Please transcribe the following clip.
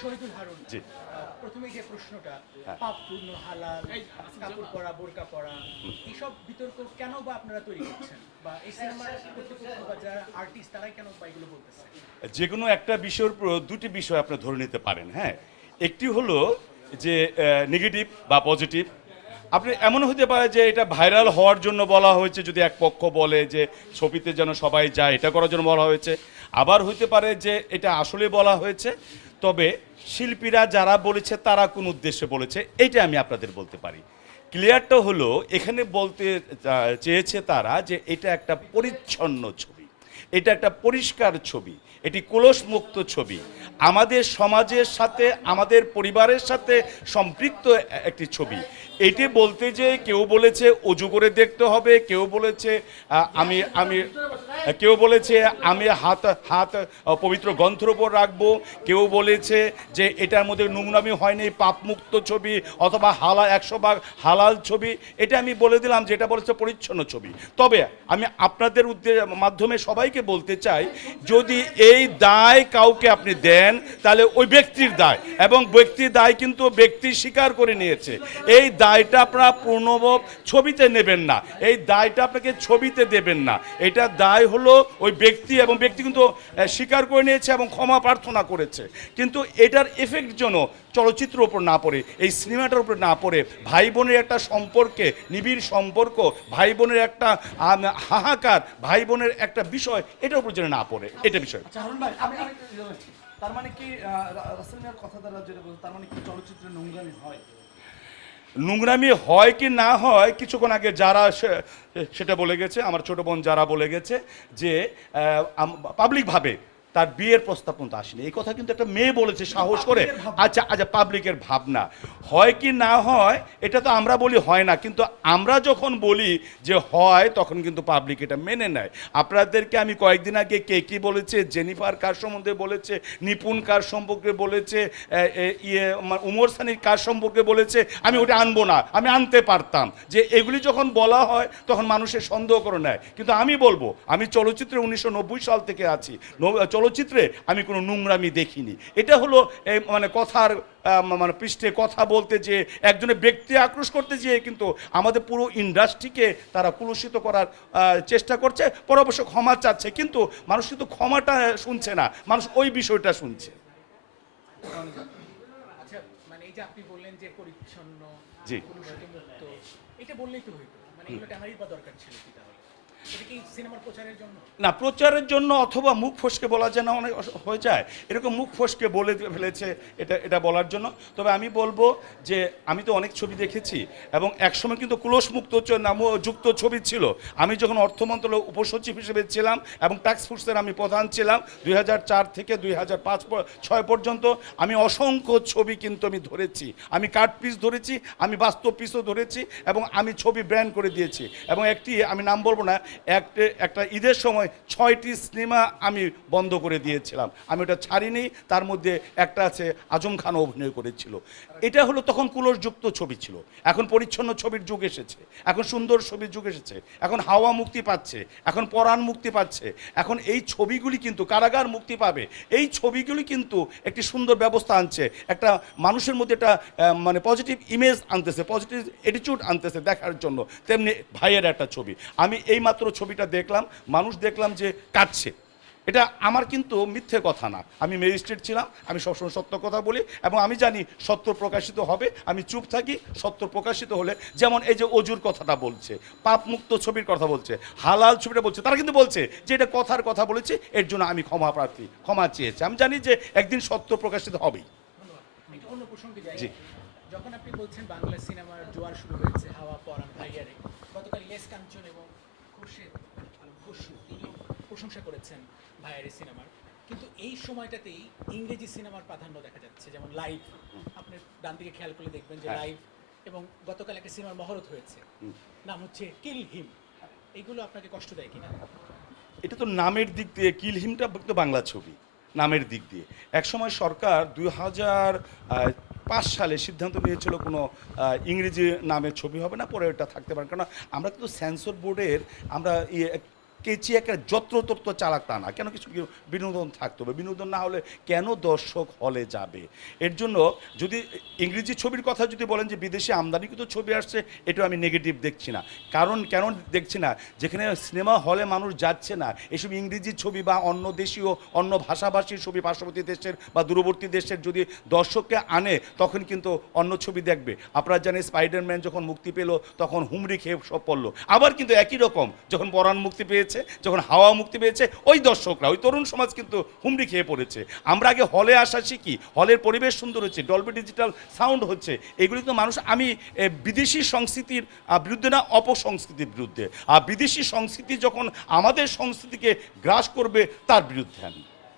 শহীদুল হারুন জি। যে প্রশ্নটা হ্যাঁ। পাপ পূর্ণ হালাল কাপড় পরা বোরকা পরা এইসব বিতর্ক কেন বা আপনারা তৈরি করছেন? বা এই সিনেমার কর্তৃপক্ষ বা যারা আর্টিস্ট তারাই কেন বা এগুলো বলতেছে? যে কোনো একটা বিষয়ের উপর দুটি বিষয় আপনি ধরে নিতে পারেন হ্যাঁ। একটি হলো যে নেগেটিভ বা পজিটিভ আপনি এমন হতে পারে যে এটা ভাইরাল হওয়ার জন্য বলা হয়েছে যদি এক পক্ষ বলে যে ছবিতে যেন সবাই যায় এটা করার জন্য বলা হয়েছে। আবার হইতে পারে যে এটা আসলে বলা হয়েছে। তবে শিল্পীরা যারা বলেছে, তারা কোন উদ্দেশ্যে বলেছে এটা আমি আপনাদের বলতে পারি। ক্লিয়ারটা হলো, এখানে বলতে চেয়েছে তারা যে এটা একটা পরিচ্ছন্ন ছবি। এটা একটা পরিষ্কার ছবি, এটি কলসমুক্ত ছবি। আমাদের সমাজের সাথে, আমাদের পরিবারের সাথে সম্পৃক্ত একটি ছবি। এটি বলতে যে কেউ বলেছে অজু করে দেখতে হবে, কেউ বলেছে আমি আমি, কেউ বলেছে আমি হাত হাত পবিত্র গ্রন্থের উপর রাখব, কেউ বলেছে যে এটার মধ্যে নোংরামি হয়নি, পাপমুক্ত ছবি অথবা হালা, একশো ভাগ হালাল ছবি, এটা আমি বলে দিলাম যে এটা বলেছে পরিচ্ছন্ন ছবি। তবে আমি আপনাদের উদ্দেশ্য মাধ্যমে সবাইকে বলতে চাই, যদি এই দায় কাউকে আপনি দেন, তাহলে ওই ব্যক্তির দায়, এবং ব্যক্তির দায় কিন্তু ব্যক্তি স্বীকার করে নিয়েছে। এই দায়টা আপনারা পূর্ণ ছবিতে নেবেন না। এই দায়টা আপনাকে ছবিতে দেবেন না। এটা দায় হলো ওই ব্যক্তি এবং ব্যক্তি কিন্তু স্বীকার করে নিয়েছে এবং ক্ষমা প্রার্থনা করেছে। কিন্তু এটার এফেক্ট যেন চলচ্চিত্রের উপর না পড়ে, এই সিনেমাটার উপর না পড়ে ভাই বোনের একটা সম্পর্কে, নিবিড় সম্পর্ক ভাই বোনের একটা হাহাকার ভাই বোনের একটা বিষয়, এটার উপর যেন না পড়ে। এটা বিষয়। আচ্ছা। তার মানে কি রাসেল মিয়ার কথা দ্বারা যেটা তার মানে কি চলচ্চিত্রে নোংরামি হয়? নোংরামি হয় কি না হয়, কিছুক্ষণ আগে যারা সেটা বলে গেছে, আমার ছোট বোন যারা বলে গেছে যে পাবলিকভাবে তার বিয়ের প্রস্তাব পর্যন্ত আসেনি। এই কথা কিন্তু একটা মেয়ে বলেছে সাহস করে। আচ্ছা আচ্ছা পাবলিকের ভাবনা। হয় কি না হয় এটা তো আমরা বলি হয় না কিন্তু আমরা যখন বলি যে হয় তখন কিন্তু পাবলিক এটা মেনে নেয়। আপনাদেরকে আমি কয়েকদিন আগে কে কি বলেছে জেনিফার কার সম্বন্ধে বলেছে নিপুণ কার সম্পর্কে বলেছে ইয়ে উমর সানির কার সম্পর্কে বলেছে আমি ওটা আনব না আমি আনতে পারতাম। যে এগুলি যখন বলা হয় তখন মানুষের সন্দেহ করে নেয়। কিন্তু আমি বলব আমি চলচ্চিত্রে উনিশশো নব্বই সাল থেকে আছি ন- চলচ্চিত্রে আমি কোনো নোংরামি দেখিনি। এটা হলো মানে কথার মানে পৃষ্ঠে কথা বলতে যে একজনের ব্যক্তি আক্রোশ করতে যেয়ে কিন্তু আমাদের পুরো ইন্ডাস্ট্রিকে তারা কুলুষিত করার চেষ্টা করছে পরে অবশ্য ক্ষমা চাচ্ছে কিন্তু মানুষ কিন্তু ক্ষমাটা শুনছে না মানুষ ওই বিষয়টা শুনছে। আচ্ছা মানে এই যে আপনি বললেন যে পরিচ্ছন্ন জি। এটা বললেই তো হইতো মানে এগুলো বা দরকার ছিল কি তাহলে? না, প্রচারের জন্য অথবা মুখ ফসকে বলা যেন অনেক হয়ে যায়, এরকম মুখ ফসকে বলে ফেলেছে এটা এটা বলার জন্য। তবে আমি বলব যে আমি তো অনেক ছবি দেখেছি এবং একসময় কিন্তু কুলসমুক্ত চ- নাম যুক্ত ছবি ছিল। আমি যখন অর্থ মন্ত্রণালয় উপসচিব হিসেবে ছিলাম এবং ট্যাক্স ফোর্সের আমি প্রধান ছিলাম, দুই থেকে দুই হাজার ছয় পর্যন্ত আমি অসংখ্য ছবি কিন্তু আমি ধরেছি। আমি কাট পিস ধরেছি, আমি বাস্তব পিসও ধরেছি এবং আমি ছবি ব্র্যান্ড করে দিয়েছি। এবং একটি, আমি নাম বলব না একটা একটা ঈদের সময় ছয়টি সিনেমা আমি বন্ধ করে দিয়েছিলাম। আমি ওটা ছাড়িনি, তার মধ্যে একটা আছে আজম খান অভিনয় করেছিল। এটা হলো তখন কুলসযুক্ত ছবি ছিল। এখন পরিচ্ছন্ন ছবির যুগ এসেছে। এখন সুন্দর ছবির যুগ এসেছে। এখন হাওয়া মুক্তি পাচ্ছে। এখন পরাণ মুক্তি পাচ্ছে। এখন এই ছবিগুলি কিন্তু, কারাগার মুক্তি পাবে। এই ছবিগুলি কিন্তু একটি সুন্দর ব্যবস্থা আনছে। একটা মানুষের মধ্যে একটা মানে পজিটিভ ইমেজ আনতেছে পজিটিভ অ্যাটিটিউড আনতেছে দেখার জন্য। তেমনি ভাইয়ের একটা ছবি। আমি এই মাত্র ছবিটা দেখলাম মানুষ দেখলাম যে কাটছে। এটা আমার কিন্তু মিথ্যে কথা না। আমি ম্যাজিস্ট্রেট ছিলাম আমি সবসময় সত্য কথা বলি এবং আমি জানি সত্য প্রকাশিত হবে আমি চুপ থাকি সত্য প্রকাশিত হলে যেমন এই যে অজুর কথাটা বলছে পাপ মুক্ত ছবির কথা বলছে হালাল ছবিটা বলছে তারা কিন্তু বলছে যে এটা কথার কথা বলেছে এর জন্য আমি ক্ষমা প্রার্থী ক্ষমা চেয়েছি। আমি জানি যে একদিন সত্য প্রকাশিত হবেই। জি। যখন আপনি বলছেন বাংলা সিনেমার জোয়ার শুরু হয়েছে হাওয়া পরান ভাইয়ারে গতকাল ইয়েস কাঞ্চন এবং খুরশেদ আলম খসরু তিনিও প্রশংসা করেছেন ভাইয়ারে সিনেমার। কিন্তু এই সময়টাতেই ইংরেজি সিনেমার প্রাধান্য দেখা যাচ্ছে যেমন লাইভ আপনি ডান দিকে খেয়াল করলে দেখবেন যে হ্যাঁ। লাইভ এবং গতকাল একটা সিনেমার মহরত হয়েছে। নাম হচ্ছে কিল হিম এইগুলো আপনাকে কষ্ট দেয় কিনা? এটা তো নামের দিক দিয়ে কিলহিমটা তো বাংলা ছবি নামের দিক দিয়ে। একসময় সরকার দুই হাজার পাঁচ সালে সিদ্ধান্ত নিয়েছিল কোনো ইংরেজি নামের ছবি হবে না, পরে ওটা থাকতে পারে। কারণ আমরা কিন্তু সেন্সর বোর্ডের আমরা ইয়ে কেচি একটা যত্রতত্র চালাক তা না। কেন কিছু বিনোদন থাকতে হবে? বিনোদন না হলে কেন দর্শক হলে যাবে? এর জন্য যদি ইংরেজি ছবির কথা যদি বলেন যে বিদেশে আমদানিকৃত ছবি আসছে এটা আমি নেগেটিভ দেখছি না। কারণ কেন দেখছি না? যেখানে সিনেমা হলে মানুষ যাচ্ছে না। এসব ইংরেজি ছবি বা অন্য দেশীয়, অন্য ভাষাভাষীর ছবি, পার্শ্ববর্তী দেশের বা দূরবর্তী দেশের যদি দর্শককে আনে, তখন কিন্তু অন্য ছবি দেখবে। আপনারা জানেন স্পাইডারম্যান যখন মুক্তি পেল, তখন হুমড়ি খেয়ে সব পড়ল। আবার কিন্তু একই রকম, যখন পরাণ মুক্তি পেয়েছে যখন হাওয়া মুক্তি পেয়েছে, ওই দর্শকরা, ওই তরুণ সমাজ কিন্তু হুমড়ি খেয়ে পড়েছে। আমরা আগে হলে আসা শিখি, হলের পরিবেশ সুন্দর হচ্ছে ডলবি ডিজিটাল সাউন্ড হচ্ছে, এগুলি তো মানুষ, আমি বিদেশি সংস্কৃতির বিরুদ্ধে না, অপসংস্কৃতির বিরুদ্ধে। আর বিদেশি সংস্কৃতি যখন আমাদের সংস্কৃতিকে গ্রাস করবে, তার বিরুদ্ধে আমি।